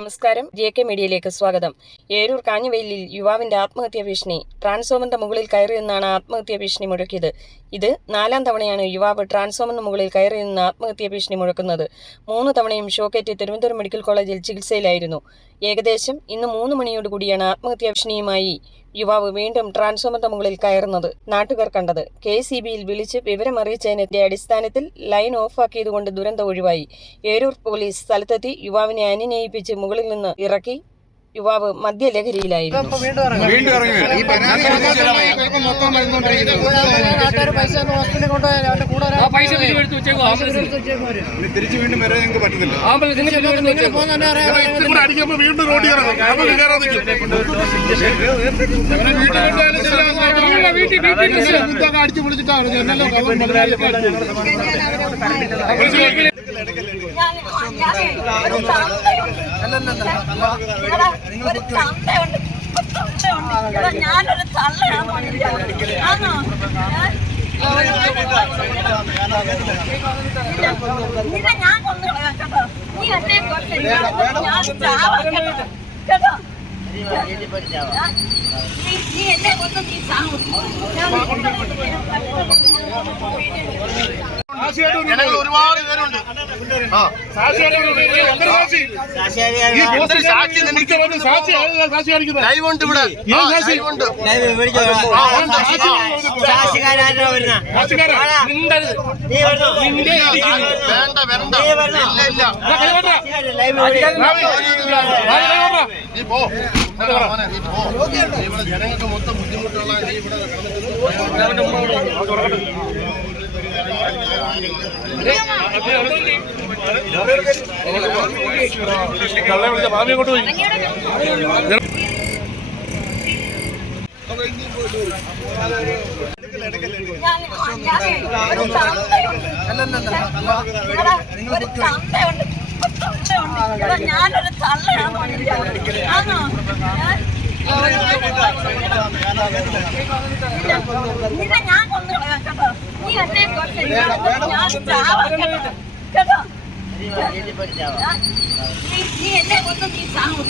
നമസ്കാരം, JK മീഡിയയിലേക്ക് സ്വാഗതം. ഏരൂർ കാഞ്ഞിവെയിലിൽ യുവാവിന്റെ ആത്മഹത്യാ ഭീഷണി. ട്രാൻസ്ഫോമറിന്റെ മുകളിൽ കയറി നിന്നാണ് ആത്മഹത്യാ ഭീഷണി മുഴക്കിയത്. ഇത് 4ാം തവണയാണ് യുവാവ് ട്രാൻസ്ഫോമറിന് മുകളിൽ കയറി നിന്ന് ആത്മഹത്യാ ഭീഷണി മുഴക്കുന്നത്. 3 തവണയും ഷോക്കേറ്റ് തിരുവനന്തപുരം മെഡിക്കൽ കോളേജിൽ ചികിത്സയിലായിരുന്നു. ഏകദേശം ഇന്ന് 3 മണിയോടുകൂടിയാണ് ആത്മഹത്യാ ഭീഷണിയുമായി യുവാവ് വീണ്ടും ട്രാൻസ്ഫോമറിന്റെ മുകളിൽ കയറുന്നത് നാട്ടുകാർ കണ്ടത്. KCBയിൽ വിളിച്ച് വിവരമറിയിച്ചതിന്റെ അടിസ്ഥാനത്തിൽ ലൈൻ ഓഫാക്കിയതുകൊണ്ട് ദുരന്തം ഒഴിവായി. ഏരൂർ പോലീസ് സ്ഥലത്തെത്തി യുവാവിനെ അനുനയിപ്പിച്ച് മുകളിൽ നിന്ന് ഇറക്കി. യുവാവ് മദ്യലഹരിയിലായിരുന്നു. അടിച്ചു പൊളിച്ചിട്ടാണ് ഞാനൊരു തള്ളയാണോ? നിന്നെ ഞാൻ കൊന്നു കേട്ടോ. നീ എന്നെ ഞാൻ ചാവാ കേട്ടോ. നീ എന്നെ കൊന്നു നീ ചാവും. ഒരുപാട് പേരുണ്ട്. ജനങ്ങൾക്ക് മൊത്തം ബുദ്ധിമുട്ടുള്ള മാമിയെങ്ങോട്ട് പോയി ഞാനൊരു തള്ളയാണോ? നിന്നെ ഞാൻ കൊന്നു കേട്ടോ. നീ എന്നെ ഞാൻ ചാവാ കേട്ടോ. നീ എന്നെ കൊന്നു നീ ചാവും.